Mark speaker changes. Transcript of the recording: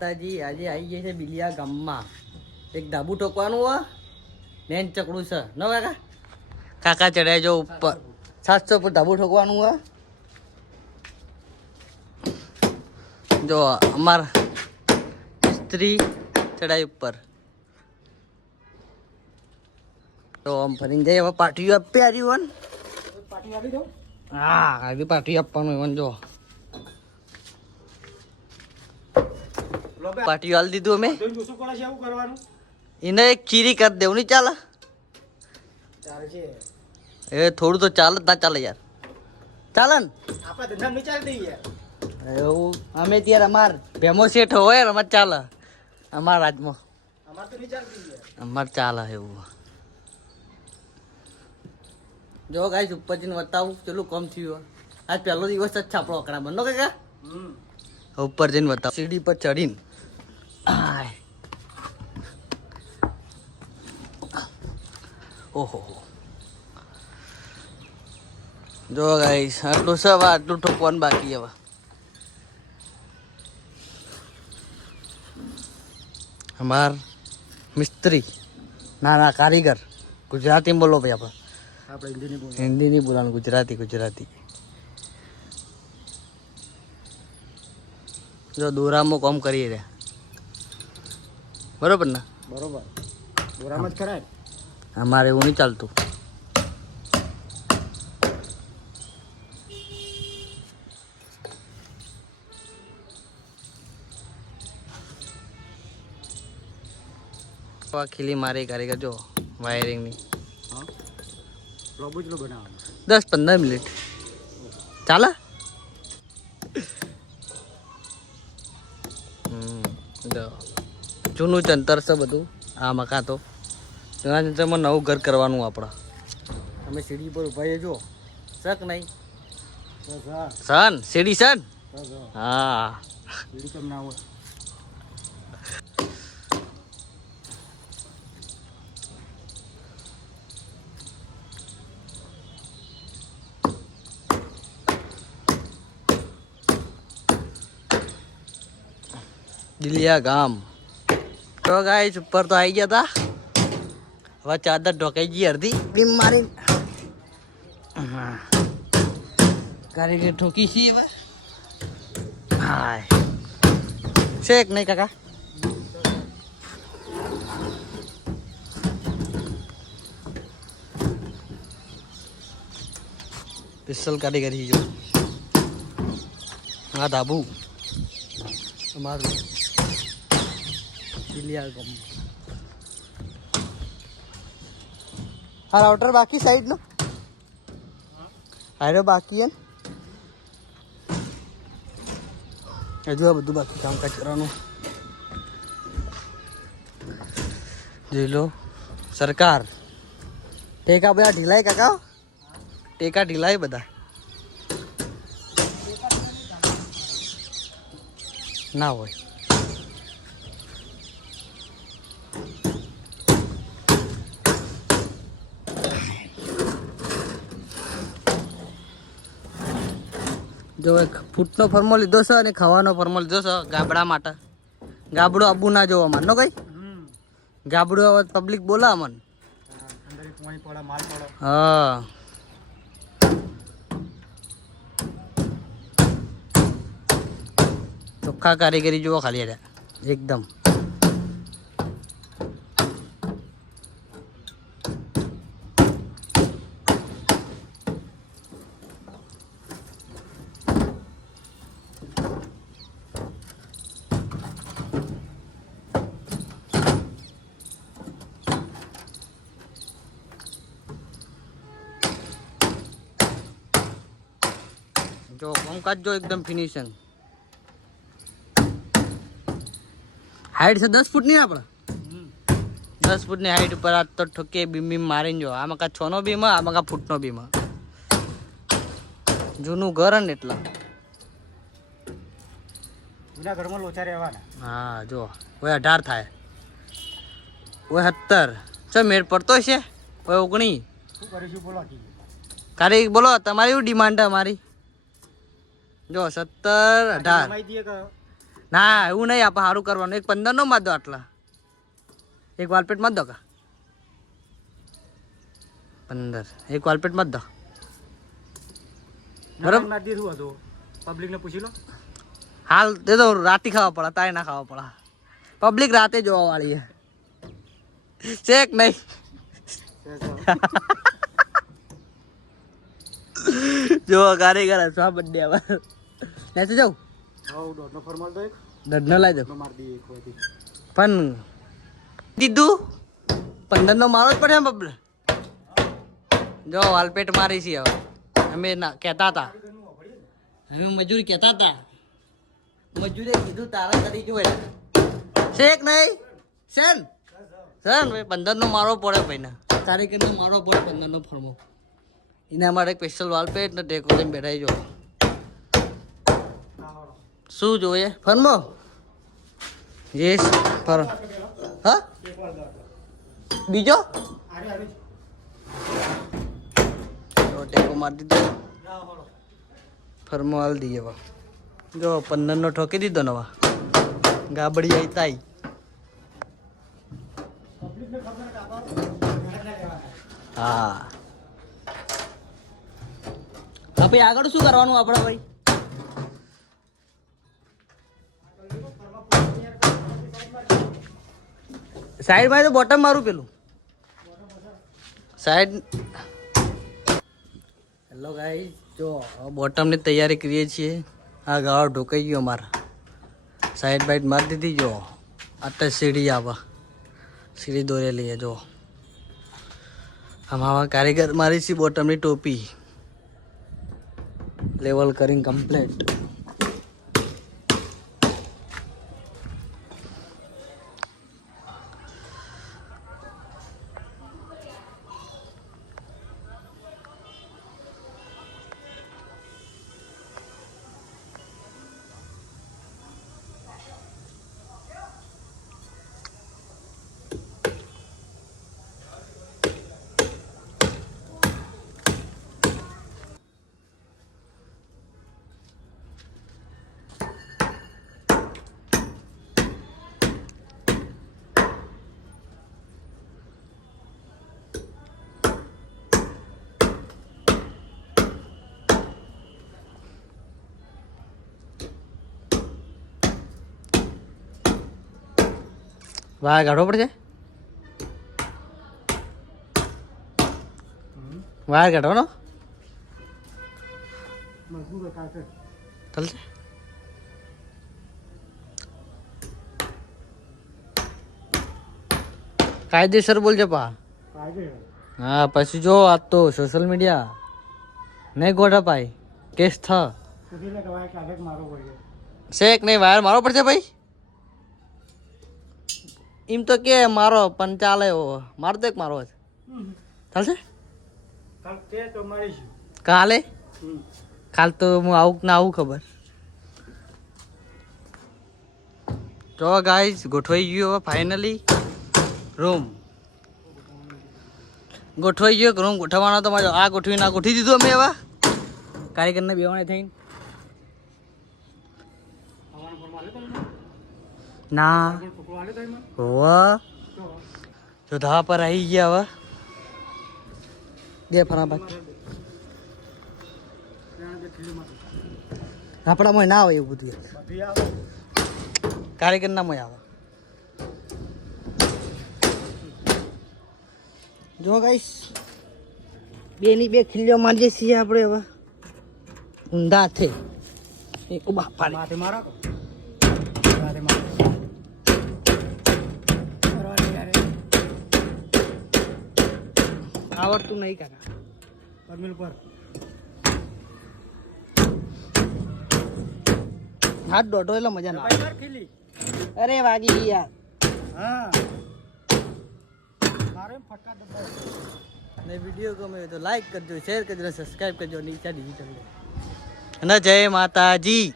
Speaker 1: માતાજી આજે આવી ગઈ છે બિલિયા ગામમાં. એક ધાબુ ઠોકવાનું હોય મેન ચકડું છે. ન કાકા? કાકા ચડ્યા જો ઉપર. સાતસો પર ધાબુ ઠોકવાનું હોય જો અમાર સ્ત્રી ચડાઈ ઉપર. તો આમ ફરીને જઈએ. હવે પાટીઓ આપી
Speaker 2: દો
Speaker 1: હા આવી પાટી આપવાનું એવન જો. પાટીઓ હાલ દીધું અમે. એને ચીરી કરી દેવું નહીં ચાલે. એ થોડું તો ચાલે જ ના ચાલે યાર. ચાલે ને. એવું અમે ત્યારે અમાર ભેમો શેઠ હોય અમાર ચાલે. અમાર રાજમાં.
Speaker 2: અમારે
Speaker 1: ચાલે એવું. જો ગાઈસ ઉપર જઈને બતાવું ચેલું કમ થયું આજ પહેલો દિવસ જ છાપડો અકડા બંધો કાકા? ઉપર જઈને બતાવ. સીડી પર ચડીને. ઓહો. જો ગાઈસ આટલું છે હવે આટલું ઠોકવાનું બાકી હવે. અમાર મિસ્ત્રી ના ના કારીગર ગુજરાતી બોલો ભાઈ આપણે.
Speaker 2: આપણે
Speaker 1: હિન્દી નહીં બોલવાનું ગુજરાતી ગુજરાતી. જો દોરામાં કોમ કરી રહ્યા. બરોબર ને?
Speaker 2: બરોબર. દોરામાં જ કરાય
Speaker 1: અમારે એવું નહીં ચાલતું. આ ખીલી મારી કારીગર જો વાયરિંગની
Speaker 2: હા? લોબુ જ લો બનાવવાનું.
Speaker 1: દસ પંદર મિનિટ. ચાલે? હમ, જો. જૂનું ચંતર છે બધું આ મકા તો. જૂના ચંતરમાં નવું ઘર કરવાનું આપણે. તમે સીડી પર ઊભા જો શક નહીં? સન સીડી સન?
Speaker 2: હા.
Speaker 1: હા
Speaker 2: કેમ ના હોય?
Speaker 1: દિલિયા ગામ. તો ગાઈસ ઉપર તો આવી ગયા હતા હવે ચાદર ઢોકાઈ ગઈ અડધી. બીમ મારી કારીગર ઠોકી છે હવે. હાય. શેક નહીં કાકા? પિસ્તલ કારીગરી જો. હા ધાબુ. અમારું. દિલિયા ગમ. હા રાઉટર બાકી સાઈડ નો? હારો બાકી એમ? હજુ આ બધું બાકી કામકાજ કરવાનું. જોઈ લો, સરકાર. ટેકા બધા ઢીલાય કાકા ટેકા ઢીલાય બધા. ના હોય. જો એક ફૂટનો ફરમો લીધો છે અને ખાવાનો ફરમો લીધો છે ગાબડા માટે. ગાબડું આબુ ના જોવા માનો કઈ? ગાબડું હવે પબ્લિક બોલા મન.
Speaker 2: હા,
Speaker 1: ચોખ્ખા કારીગરી જુઓ ખાલી એકદમ. જો કામકાજ જો એકદમ ફિનિશિંગ હાઈટ છે દસ ફૂટની ને આપણે દસ ફૂટની હાઈટ ઉપર આ તો ઠોકે બીમ બીમ મારીને જો. આમાં કા છનો બીમ આમાં કા ફૂટનો બીમ જૂનું ઘર ને એટલા.
Speaker 2: જૂના ઘરમાં લોચા રહેવાના.
Speaker 1: હા જો. કોઈ અઢાર થાય. કોઈ સત્તર. ચો મેળ પડતો છે કોઈ ઓગણી.
Speaker 2: શું કરીશું બોલો
Speaker 1: કારી બોલો તમારી શું ડિમાન્ડ અમારી? જો સત્તર અઢાર. ના એવું નહીં આપણે સારું કરવાનું. એક પંદર નો માર દો આટલા. એક વાલપેટમાં દો કા? પંદર. એક વાલપેટમાં દો. બરાબર.
Speaker 2: પબ્લિકને પૂછી લો.
Speaker 1: હાલ તે તો રાતે ખાવા પડે તાય ના ખાવા પડે. પબ્લિક રાતે જોવા વાળી છે. ચેક નહીં. જો કારીગર સ્વા બર્થડે હવે. લેતી જાઉં.
Speaker 2: દોઢનો ફોર્મલ તો એક.
Speaker 1: દઢ ન લાવી દઉં
Speaker 2: માર દઈએ એક હોયથી
Speaker 1: પણ દીધું? પંદર નો મારો જ પડે એમ બબલે. જો વાલપેટ મારી છે હવે. અમે ના કહેતા હતા. અમે મજૂરી કહેતા હતા. મજૂરે કીધું તારા કરી જોઈએ શેક નહીં? શેન? શેન ભાઈ પંદર નો મારો પડે ભાઈ ના કારીગર નો મારો પડે પંદર નો ફરમો એના માટે સ્પેશિયલ વાલપેટ ને ટેકો લઈને બેઠાઈ જો. શું જોઈએ? ફરમો? યસ ફર. હા? બીજો? ટેકો મારી દીધો. ફરમો હાલ દઈએ વા જો, પંદરનો ઠોકી દીધો નવા ગાબડી આવી તાઈ. હા. ભાઈ આગળ શું કરવાનું આપણે ભાઈ? સાઈડમાં તો બોટમ મારું પેલું. સાઈડ. હેલો ગાઈ જો બોટમની તૈયારી કરીએ છીએ. આ ગાળો ઢોકાઈ ગયો મારા સાઈડ બાઈડ મારી દીધી, જો. આટલે સીડી આવા. સીડી દોરેલી છે જો. આમાં કારીગર મારી છે બોટમની ટોપી. લેવલ કરીને કમ્પ્લેટ વાળ કાઢવો પડશે? વાયર કાઢવાનો ચાલશે? કાયદેસર બોલજો પા. હા પછી જો આ તો સોશિયલ મીડિયા નહીં ગોઠા પાય કેસ થ. શેક નહીં? વાયર મારો પડશે ભાઈ? એમ તો કે મારો પણ ચાલે એવો. મારો તો એક મારો જ. ચાલશે?
Speaker 2: કાલ?
Speaker 1: કાલે તો હું આવું ના આવું ખબર. તો ગાઈઝ ગોઠવાઈ ગયો ફાઇનલી રૂમ ગોઠવાઈ ગયો રૂમ ગોઠવવાનો તો મારો આ ગોઠવીને આ ગોઠવી દીધું અમે હવે. કારીગરને બેવાણે થઈને
Speaker 2: ખાવાનું ફરમાલ લે તમને
Speaker 1: ના. હોવા જો ધા પર આવી ગયા હવે. દે ફરા બાકી
Speaker 2: ત્યાં બે
Speaker 1: આપણામાં ના આવે એવું બધું
Speaker 2: બધી આવે.
Speaker 1: જો ગાઈશ બે ની બે ખીલ્યો મારીએ છીએ આપણે હવે. ઊંધા છે. એક બાપા
Speaker 2: મારા કો માથે મારા કરવાની યાર
Speaker 1: આવડતું નહીં કાકા
Speaker 2: પરમિલ પર
Speaker 1: હાથ દોઢો એટલે મજા ના
Speaker 2: ભાઈ માર ખીલી
Speaker 1: આવે અરે વાગી ગઈ યાર
Speaker 2: હા મારે એમ ફટકા દબાવ
Speaker 1: અને વીડિયો ગમે હોય તો લાઈક કરજો શેર કરજો સબસ્ક્રાઈબ કરજો નીચા ડિજિટલ અને જય માતાજી